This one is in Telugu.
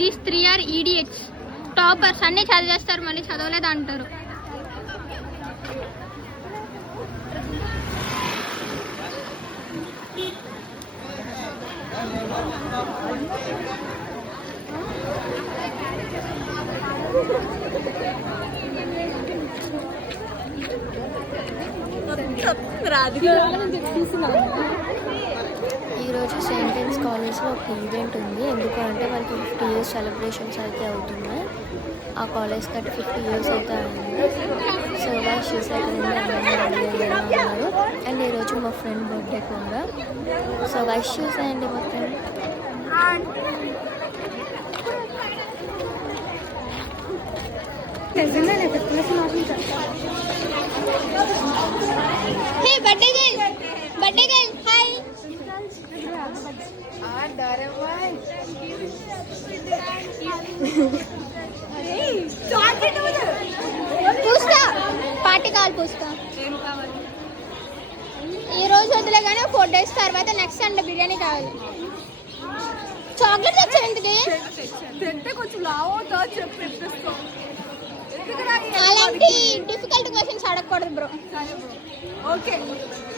These 3 are idiots. టాపర్స్ అన్నీ చదివేస్తారు, మళ్ళీ చదవలేదు అంటారు. ఈరోజు సెయింట్ కాలేజ్లో ఒక ఈవెంట్ ఉంది. ఎందుకంటే వాళ్ళకి 50 years సెలబ్రేషన్స్ అయితే అవుతున్నాయి. ఆ కాలేజ్ కట్టి 50 years అయితే అయింది. సో వాళ్ళు షూస్ అయితే అన్నారు. అండ్ ఈరోజు మా ఫ్రెండ్ బర్త్డే కూడా. సో వైస్ షూస్ అయ్యండి మొత్తం. Hey birthday girl, birthday girl, hi. పూస్తా పార్టీ కావాలి. పూస్తా ఈ రోజు వదిలే కానీ 4 days తర్వాత నెక్స్ట్ సండే బిర్యానీ కావాలి. చాక్లెట్ తెచ్చేందుకు అలాంటి డిఫికల్ట్ క్వశ్చన్స్ అడగకూడదు బ్రో. ఓకే.